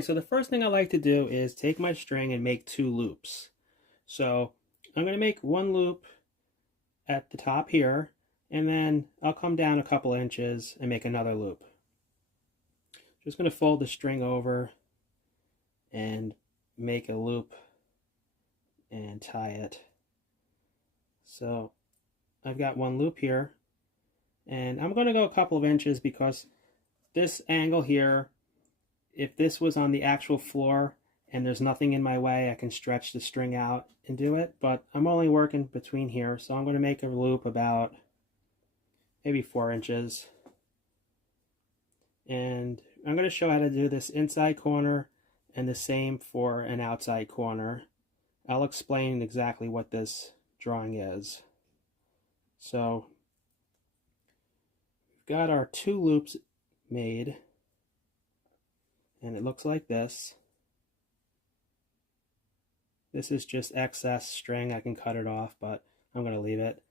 Okay, so the first thing I like to do is take my string and make 2 loops. So I'm going to make 1 loop at the top here, and then I'll come down a couple inches and make another loop. Just going to fold the string over and make a loop and tie it. So I've got 1 loop here, and I'm going to go a couple of inches because this angle here, if this was on the actual floor and there's nothing in my way, I can stretch the string out and do it, but I'm only working between here, so I'm going to make a loop about maybe 4 inches. And I'm going to show how to do this inside corner and the same for an outside corner. I'll explain exactly what this drawing is. So we've got our 2 loops made, and it looks like this. This is just excess string. I can cut it off, but I'm going to leave it.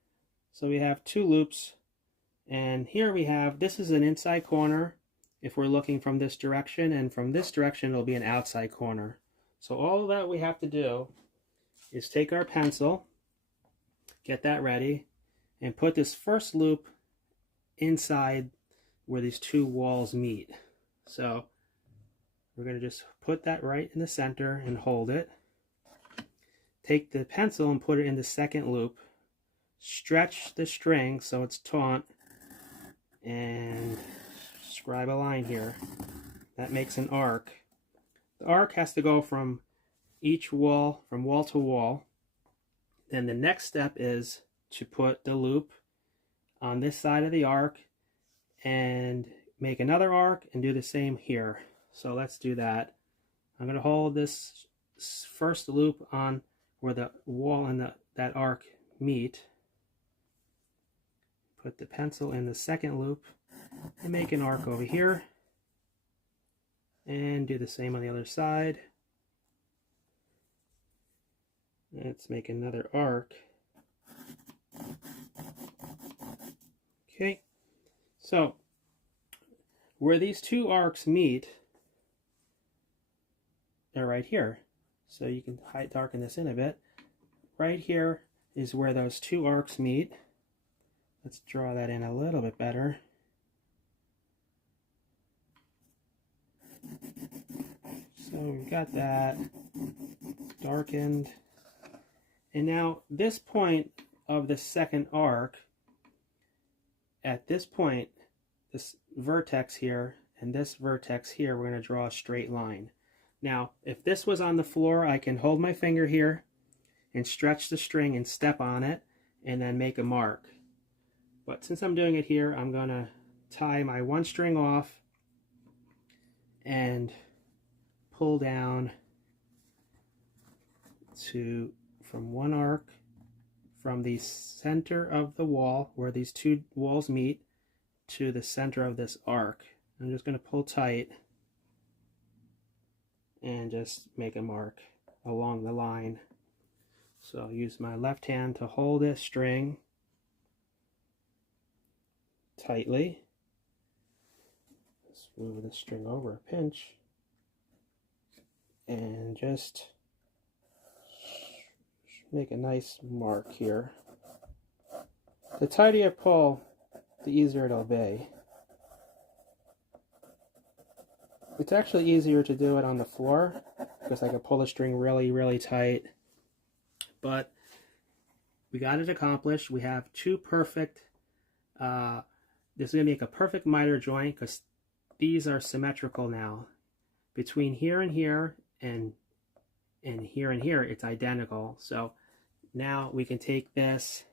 So we have 2 loops, and here we have, this is an inside corner if we're looking from this direction, and from this direction it'll be an outside corner. So all that we have to do is take our pencil, get that ready, and put this first loop inside where these 2 walls meet. So we're going to just put that right in the center and hold it. Take the pencil and put it in the second loop. Stretch the string so it's taut and scribe a line here. That makes an arc. The arc has to go from each wall, from wall to wall. Then the next step is to put the loop on this side of the arc and make another arc and do the same here. So let's do that. I'm going to hold this first loop on where the wall and that arc meet. Put the pencil in the second loop and make an arc over here. And do the same on the other side. Let's make another arc. Okay, so where these 2 arcs meet, they're right here. So you can darken this in a bit. Right here is where those 2 arcs meet. Let's draw that in a little bit better. So we've got that darkened. And now this point of the second arc, at this point, this vertex here and this vertex here, we're going to draw a straight line. Now, if this was on the floor, I can hold my finger here and stretch the string and step on it and then make a mark. But since I'm doing it here, I'm going to tie my 1 string off and pull down from 1 arc from the center of the wall where these 2 walls meet to the center of this arc. I'm just going to pull tight and just make a mark along the line. So I'll use my left hand to hold this string tightly. Let's move the string over a pinch and just make a nice mark here. The tighter you pull, the easier it'll be. It's actually easier to do it on the floor because I can pull the string really, really tight. But we got it accomplished. We have 2 perfect, this is going to make a perfect miter joint because these are symmetrical now. Between here and here and here and here, it's identical. So now we can take this,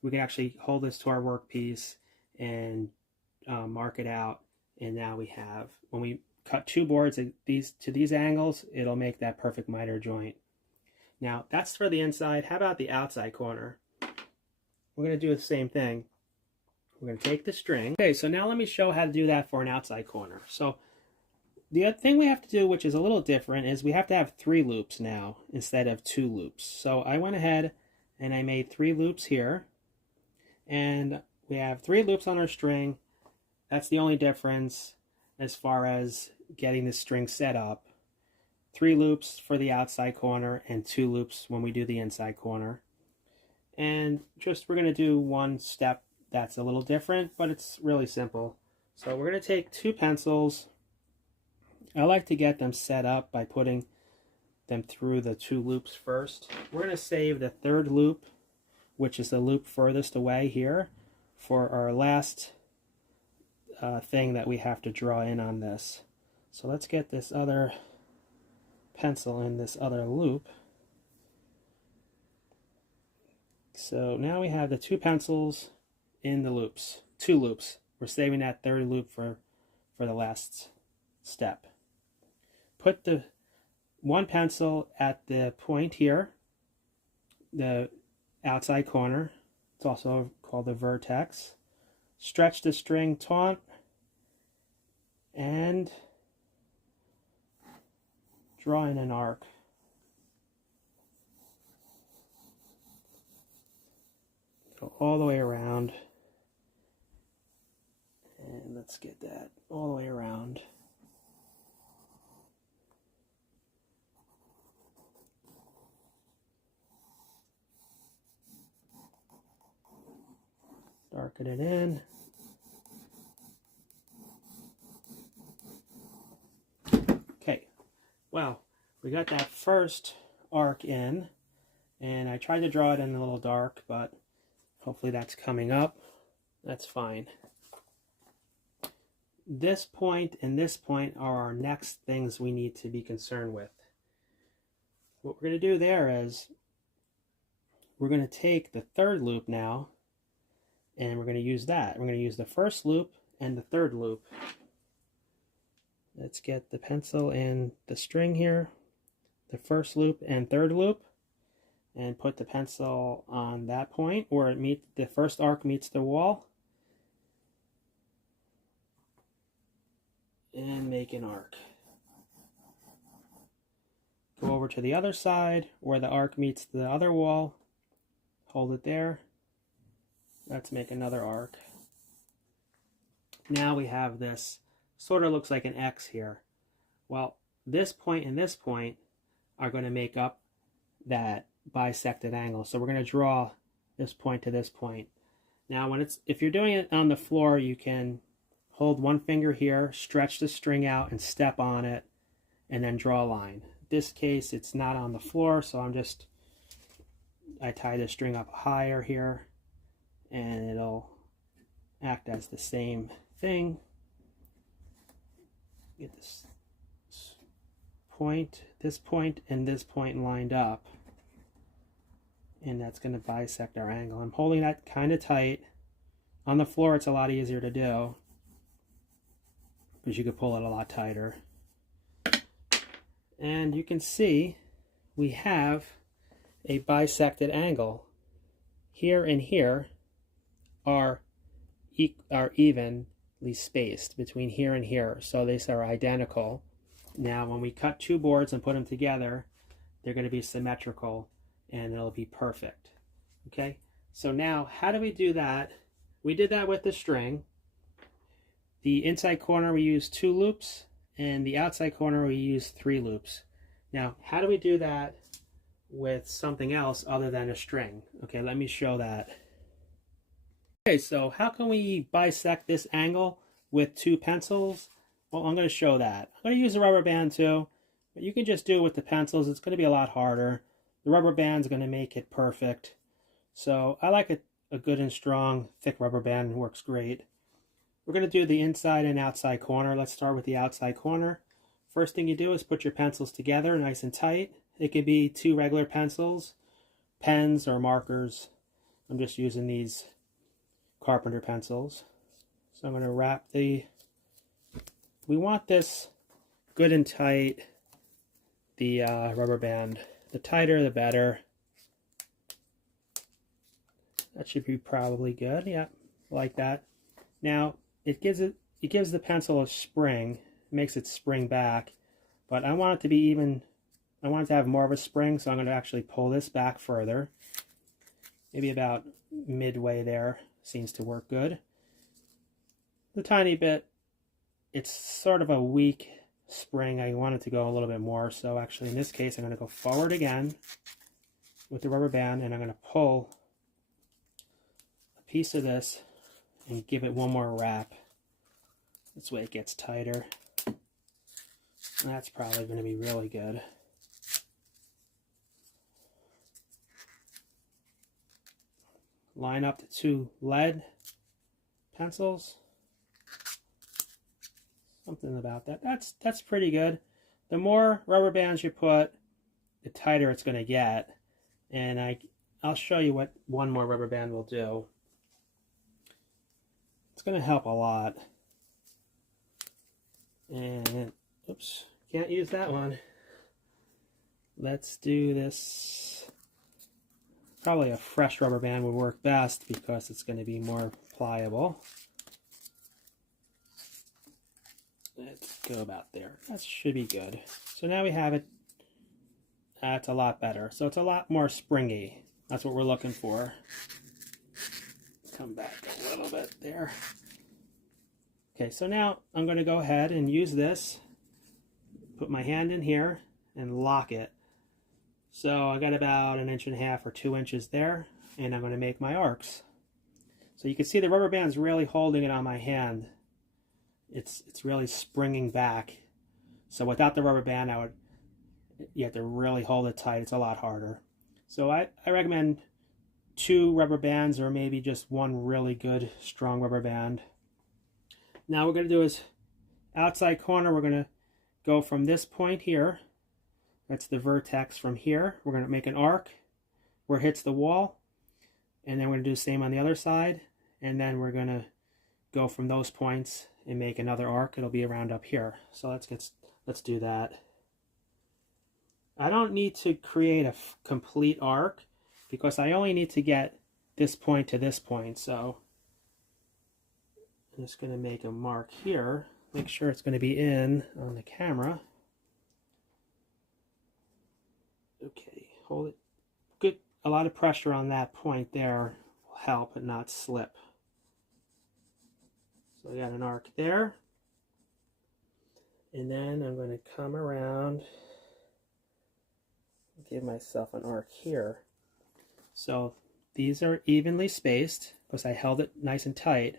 we can actually hold this to our workpiece and mark it out. And now we have, when we cut 2 boards to these angles, it'll make that perfect miter joint. Now that's for the inside. How about the outside corner? We're going to do the same thing. We're going to take the string. Okay, so now let me show how to do that for an outside corner. So the other thing we have to do, which is a little different, is we have to have 3 loops now instead of 2 loops. So I went ahead and I made 3 loops here. And we have 3 loops on our string. That's the only difference as far as getting the string set up. 3 loops for the outside corner and 2 loops when we do the inside corner. And just we're going to do one step that's a little different, but it's really simple. So we're going to take 2 pencils. I like to get them set up by putting them through the 2 loops first. We're going to save the 3rd loop, which is the loop furthest away here, for our last thing that we have to draw in on this. So let's get this other pencil in this other loop. So now we have the 2 pencils in the loops, 2 loops. We're saving that 3rd loop for the last step. Put the 1 pencil at the point here, the outside corner. It's also called the vertex. Stretch the string taut and draw in an arc. Go all the way around. And let's get that all the way around. Darken it in. Okay, well, we got that first arc in, and I tried to draw it in a little dark, but hopefully that's coming up. That's fine. This point and this point are our next things we need to be concerned with. What we're going to do there is we're going to take the 3rd loop now, and we're going to use that. We're going to use the 1st loop and the 3rd loop. Let's get the pencil in the string here, the 1st loop and 3rd loop, and put the pencil on that point where the first arc meets the wall, and make an arc. Go over to the other side where the arc meets the other wall, hold it there. Let's make another arc. Now we have this, sort of looks like an X here. Well, this point and this point are going to make up that bisected angle. So we're going to draw this point to this point. Now if you're doing it on the floor, you can hold one finger here, stretch the string out and step on it, and then draw a line. In this case, it's not on the floor, so I tie the string up higher here, and it'll act as the same thing. Get this point, and this point lined up, and that's going to bisect our angle. I'm holding that kind of tight. On the floor, it's a lot easier to do because you could pull it a lot tighter. And you can see we have a bisected angle. Here and here are evenly spaced between here and here, so these are identical. Now when we cut 2 boards and put them together, they're going to be symmetrical and it'll be perfect. Okay, so now how do we do that? We did that with the string. The inside corner we use 2 loops, and the outside corner we use 3 loops. Now how do we do that with something else other than a string? Okay, let me show that. Okay, so how can we bisect this angle with 2 pencils? Well, I'm going to show that. I'm going to use a rubber band too, but you can just do it with the pencils. It's going to be a lot harder. The rubber band's going to make it perfect. So I like a good and strong, thick rubber band. It works great. We're going to do the inside and outside corner. Let's start with the outside corner. First thing you do is put your pencils together nice and tight. It could be 2 regular pencils, pens, or markers. I'm just using these carpenter pencils. So I'm going to wrap we want this good and tight, the rubber band. The tighter the better. That should be probably good. Yeah, like that. Now it gives the pencil a spring, makes it spring back, but I want it to be even. I want it to have more of a spring, so I'm going to actually pull this back further. Maybe about midway there seems to work good. The tiny bit, it's sort of a weak spring. I want it to go a little bit more. So actually in this case, I'm going to go forward again with the rubber band, and I'm going to pull a piece of this and give it one more wrap. This way it gets tighter. And that's probably going to be really good. Line up the two lead pencils. Something about that. That's pretty good. The more rubber bands you put, the tighter it's going to get. And I'll show you what one more rubber band will do. It's going to help a lot. And, oops, can't use that one. Let's do this. Probably a fresh rubber band would work best because it's going to be more pliable. Let's go about there. That should be good. So now we have it. That's a lot better. So it's a lot more springy. That's what we're looking for. Come back a little bit there. Okay, so now I'm going to go ahead and use this. Put my hand in here and lock it. So I got about 1.5 inches or 2 inches there, and I'm going to make my arcs. So you can see the rubber band's really holding it on my hand. It's really springing back. So without the rubber band, you have to really hold it tight. It's a lot harder. So I recommend 2 rubber bands, or maybe just one really good strong rubber band. Now what we're going to do is outside corner, we're going to go from this point here. That's the vertex from here. We're going to make an arc where it hits the wall. And then we're going to do the same on the other side. And then we're going to go from those points and make another arc. It'll be around up here. So let's do that. I don't need to create a complete arc because I only need to get this point to this point. So I'm just going to make a mark here. Make sure it's going to be in on the camera. Okay, hold it. Good. A lot of pressure on that point there will help it not slip. So I got an arc there. And then I'm going to come around and give myself an arc here. So these are evenly spaced because I held it nice and tight.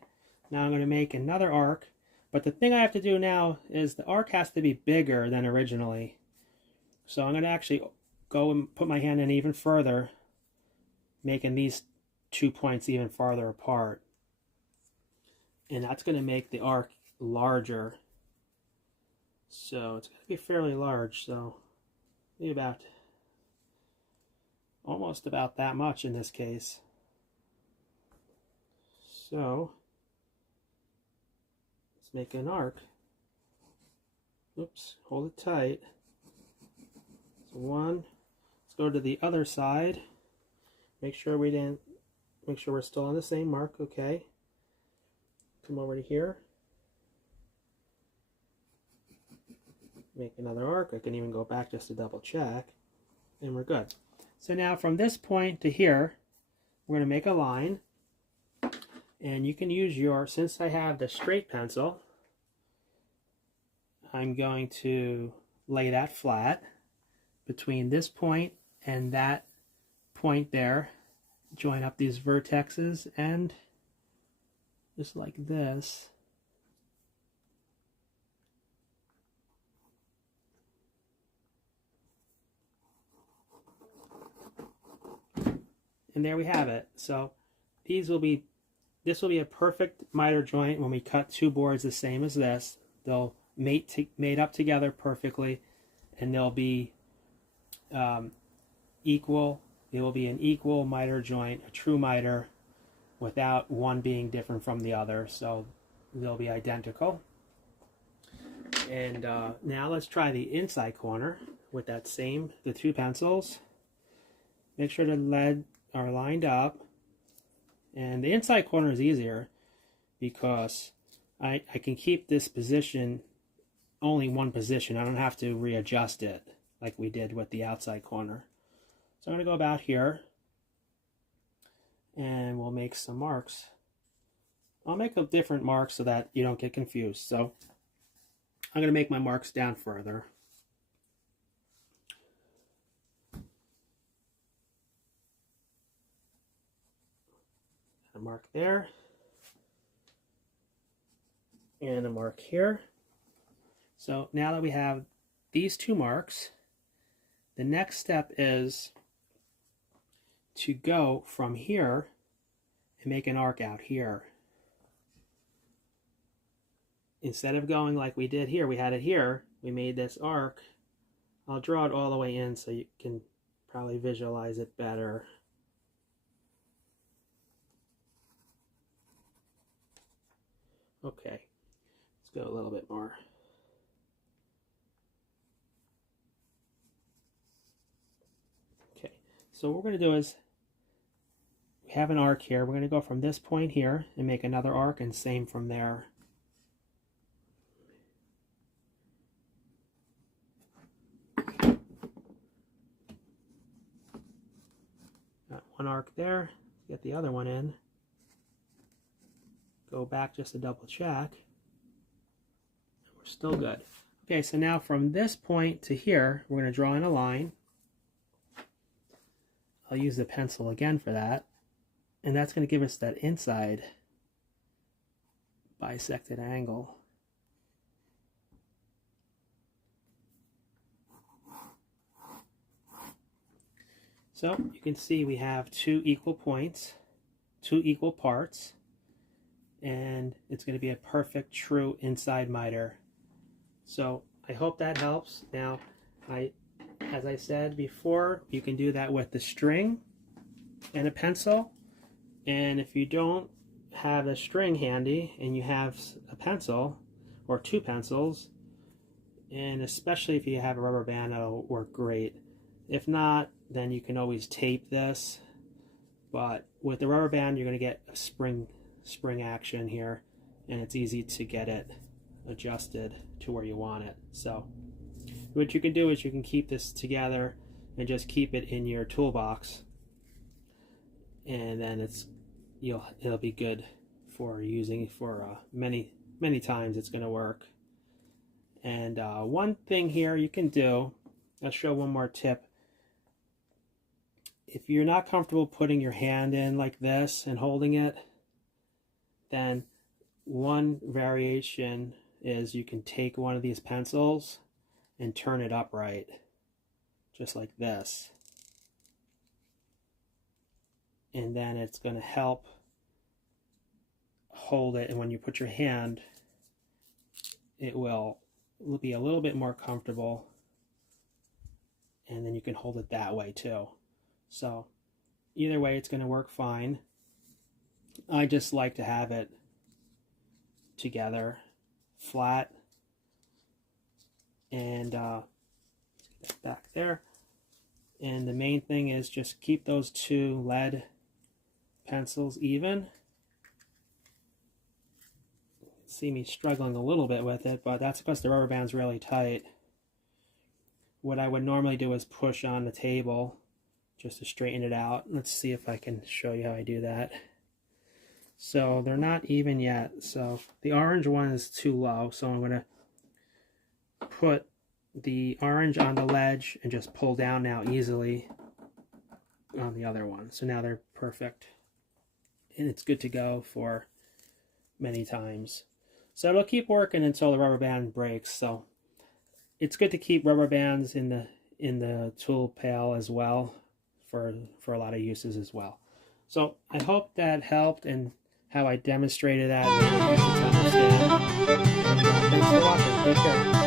Now I'm going to make another arc. But the thing I have to do now is the arc has to be bigger than originally. So I'm going to actually go and put my hand in even further, making these 2 points even farther apart. And that's going to make the arc larger. So it's going to be fairly large. So maybe about, almost about that much in this case. So let's make an arc. Oops, hold it tight. So one. Go to the other side. Make sure we're still on the same mark. Okay. Come over to here. Make another arc. I can even go back just to double check. And we're good. So now from this point to here, we're going to make a line. And you can use since I have the straight pencil, I'm going to lay that flat between this point and that point there. Join up these vertexes and just like this. And there we have it. So this will be a perfect miter joint when we cut 2 boards the same as this. They'll mate up together perfectly, and they'll be equal. It will be an equal miter joint, a true miter, without one being different from the other. So they'll be identical. And now let's try the inside corner with the 2 pencils. Make sure the lead are lined up. And the inside corner is easier because I can keep this position, only one position. I don't have to readjust it like we did with the outside corner. So I'm going to go about here and we'll make some marks. I'll make a different mark so that you don't get confused. So I'm going to make my marks down further. A mark there. And a mark here. So now that we have these 2 marks, the next step is to go from here and make an arc out here. Instead of going like we did here, we had it here, we made this arc. I'll draw it all the way in so you can probably visualize it better. Okay, let's go a little bit more. Okay, so what we're going to do is, we have an arc here. We're going to go from this point here and make another arc, and same from there. Got one arc there. Get the other one in. Go back just to double check. We're still good. Okay, so now from this point to here, we're going to draw in a line. I'll use the pencil again for that. And that's going to give us that inside bisected angle. So you can see we have 2 equal points, 2 equal parts, and it's going to be a perfect true inside miter. So I hope that helps. Now, as I said before, you can do that with the string and a pencil. And if you don't have a string handy and you have a pencil or 2 pencils, and especially if you have a rubber band, that'll work great. If not, then you can always tape this. But with the rubber band, you're going to get a spring action here, and it's easy to get it adjusted to where you want it. So what you can do is you can keep this together and just keep it in your toolbox, and then it'll be good for using for many times. It's going to work. And one thing here you can do, I'll show one more tip. If you're not comfortable putting your hand in like this and holding it, then one variation is you can take one of these pencils and turn it upright, just like this. And then it's going to help hold it, and when you put your hand, it will be a little bit more comfortable, and then you can hold it that way too. So either way, it's going to work fine. I just like to have it together, flat, and let's get that back there. And the main thing is just keep those 2 lead pencils even. You can see me struggling a little bit with it, but that's because the rubber band's really tight. What I would normally do is push on the table just to straighten it out. Let's see if I can show you how I do that. So they're not even yet. So the orange one is too low, so I'm going to put the orange on the ledge and just pull down now easily on the other one. So now they're perfect, and it's good to go for many times. So it'll keep working until the rubber band breaks. So it's good to keep rubber bands in the tool pail as well for a lot of uses as well. So I hope that helped, and how I demonstrated that. Thanks for watching. Take care.